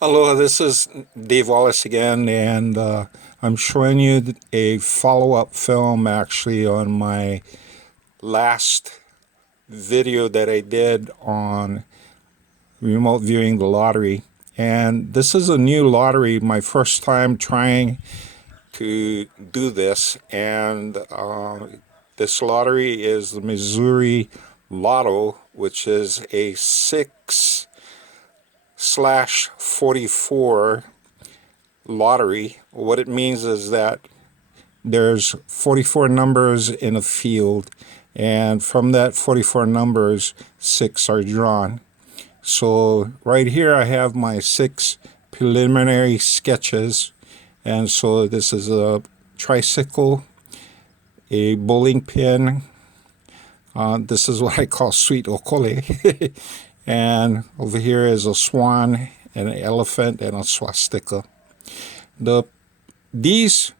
Hello, this is Dave Wallace again, and I'm showing you a follow-up film actually on my last video that I did on remote viewing the lottery. And this is a new lottery, my first time trying to do this. And this lottery is the Missouri Lotto, which is a 6/44 lottery. What it means is that there's 44 numbers in a field, and from that 44 numbers, 6 are drawn. So right here I have my 6 preliminary sketches, and so this is a tricycle, a bowling pin. This is what I call sweet okole. And over here is a swan, and an elephant, and a swastika. These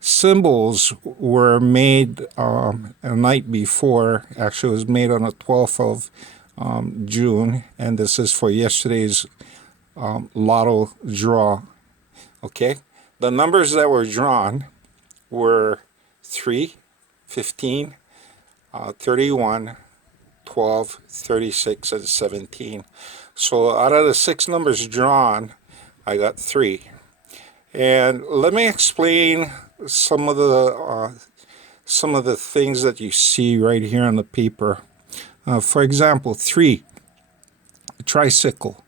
symbols were made a night before. Actually, it was made on the 12th of June, and this is for yesterday's lotto draw. Okay, the numbers that were drawn were 3, 15, 31, 12, 36, and 17. So out of the 6 numbers drawn, I got 3. And let me explain some of the things that you see right here on the paper. For example, 3, tricycle.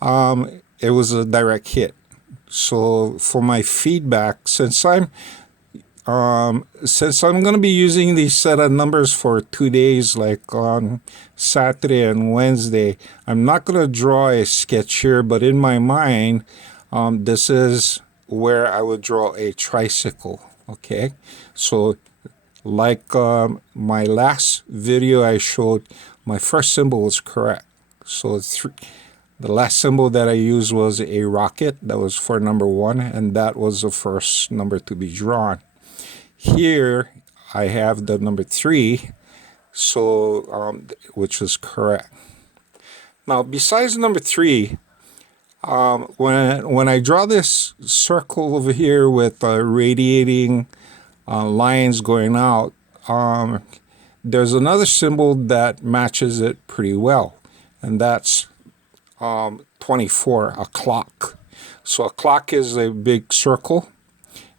It was a direct hit. So for my feedback, since I'm going to be using these set of numbers for 2 days, like on Saturday and Wednesday, I'm not going to draw a sketch here, but in my mind, this is where I would draw a tricycle. Okay, so like my last video I showed, my first symbol was correct. So the last symbol that I used was a rocket. That was for number 1, and that was the first number to be drawn. Here I have the number 3, so which was correct. Now, besides number 3, when I draw this circle over here with radiating lines going out, there's another symbol that matches it pretty well, and that's 24, a clock. So a clock is a big circle,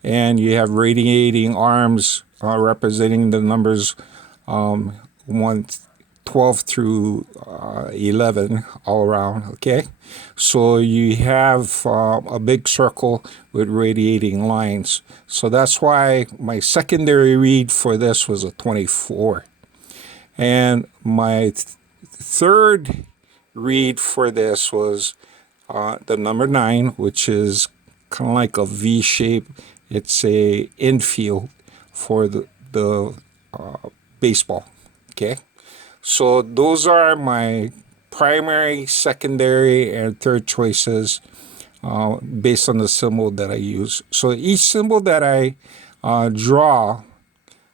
and you have radiating arms representing the numbers 12 through 11 all around. Okay, so you have a big circle with radiating lines. So that's why my secondary read for this was a 24, and my third read for this was the number 9, which is kind of like a V shape. It's a infield for the baseball. Okay, so those are my primary, secondary, and third choices based on the symbol that I use. So each symbol that I draw,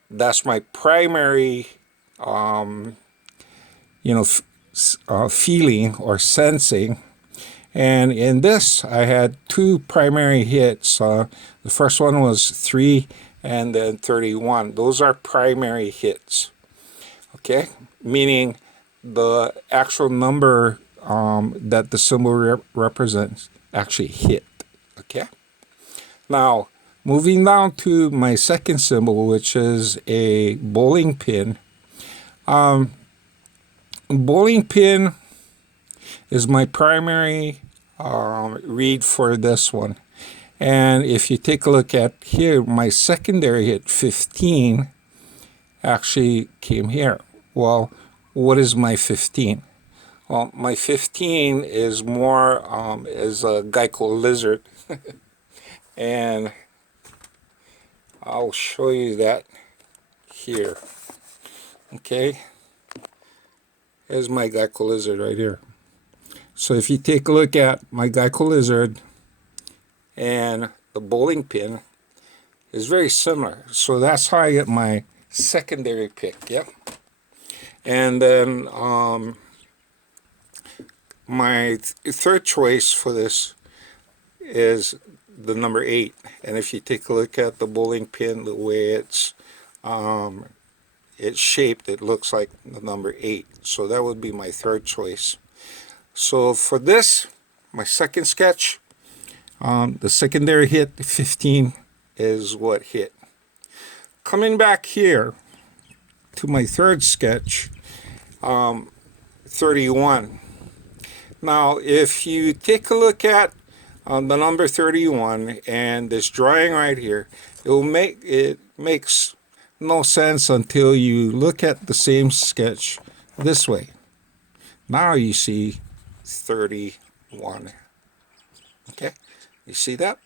that's my primary, feeling or sensing. And in this, I had 2 primary hits. The first one was 3, and then 31. Those are primary hits. Okay, meaning the actual number that the symbol represents actually hit. Okay, now moving down to my second symbol, which is a bowling pin. Bowling pin is my primary read for this one. And if you take a look at here, my secondary hit 15 actually came here. Well, what is my 15? Well, my 15 is more is a Geico lizard. And I'll show you that here. Okay, here's my Geico lizard right here. So if you take a look at my Geico lizard and the bowling pin, is very similar. So that's how I get my secondary pick. Yep. And then my third choice for this is the number 8. And if you take a look at the bowling pin, the way it's shaped, it looks like the number 8. So that would be my third choice. So for this, my second sketch, the secondary hit, 15, is what hit. Coming back here to my third sketch, 31. Now, if you take a look at the number 31 and this drawing right here, it makes no sense until you look at the same sketch this way. Now you see 31. Okay, you see that?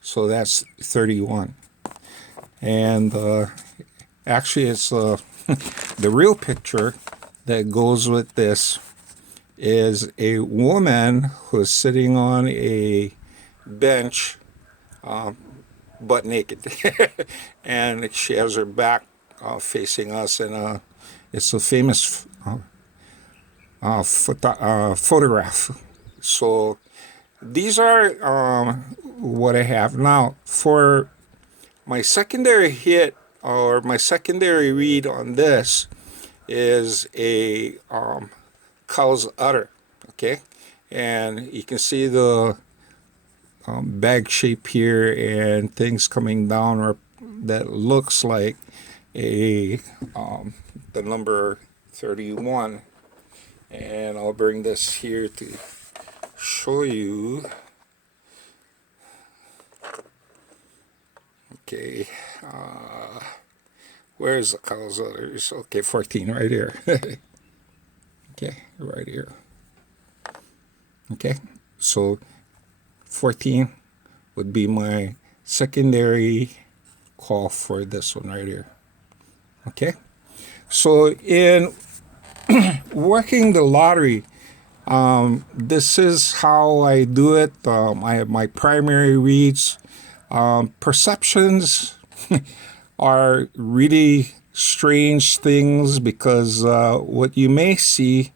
So that's 31. And actually, it's the real picture that goes with this is a woman who's sitting on a bench, butt naked, and she has her back facing us, and it's a famous photograph. So these are what I have now. For my secondary hit, or my secondary read on this, is a cow's udder. Okay, and you can see the bag shape here and things coming down, or that looks like a the number 31. And I'll bring this here to show you. Okay, where's the cow's udders? Okay, 14 right here. Okay, right here. Okay, so 14 would be my secondary call for this one right here. Okay, so in working the lottery, this is how I do it. I have my primary reads. Perceptions are really strange things, because what you may see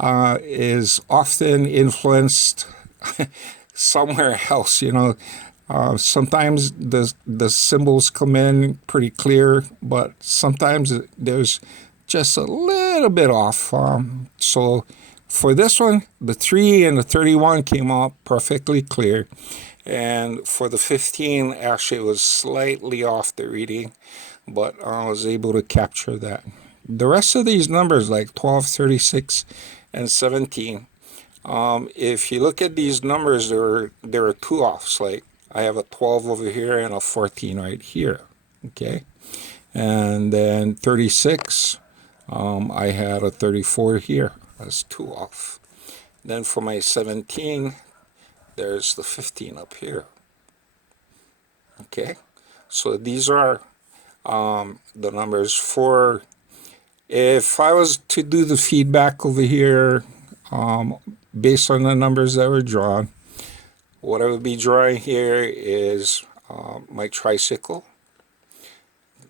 is often influenced somewhere else. Sometimes the symbols come in pretty clear, but sometimes there's just a little bit off. So for this one, the 3 and the 31 came out perfectly clear. And for the 15, actually, it was slightly off the reading, but I was able to capture that. The rest of these numbers, like 12, 36, and 17, if you look at these numbers, there are two offs. Like I have a 12 over here and a 14 right here. Okay, and then 36, I had a 34 here. That's 2 off. Then for my 17, there's the 15 up here. Okay, so these are the numbers. For if I was to do the feedback over here, based on the numbers that were drawn, what I would be drawing here is my tricycle.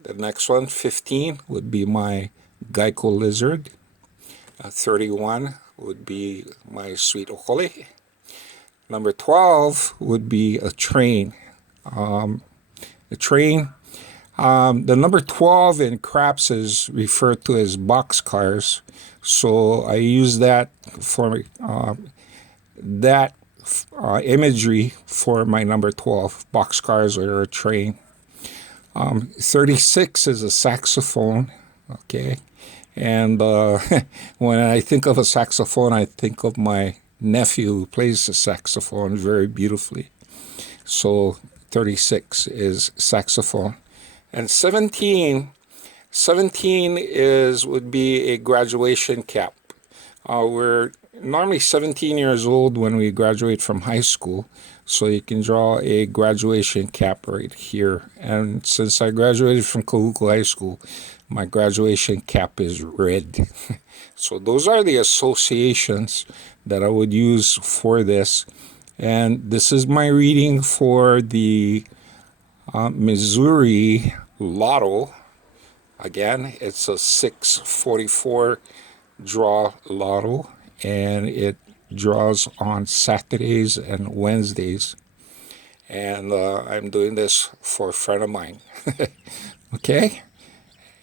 The next one, 15, would be my Geico lizard. 31 would be my sweet ojole. Number 12 would be a train. The number 12 in craps is referred to as boxcars. So I use that for that imagery for my number 12, boxcars or a train. 36 is a saxophone. Okay. And when I think of a saxophone, I think of my nephew who plays the saxophone very beautifully. So 36 is saxophone. And 17 would be a graduation cap. We're normally 17 years old when we graduate from high school, so you can draw a graduation cap right here. And since I graduated from Kahuku High School, my graduation cap is red. So those are the associations that I would use for this. And this is my reading for the Missouri Lotto. Again, it's a 644 draw lotto, and it draws on Saturdays and Wednesdays. And I'm doing this for a friend of mine. Okay?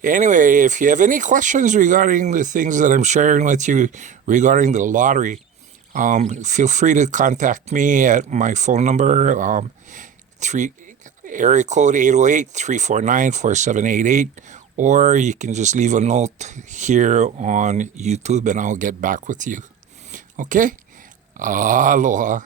Anyway, if you have any questions regarding the things that I'm sharing with you regarding the lottery, feel free to contact me at my phone number, area code 808-349-4788, or you can just leave a note here on YouTube and I'll get back with you. Okay? Aloha.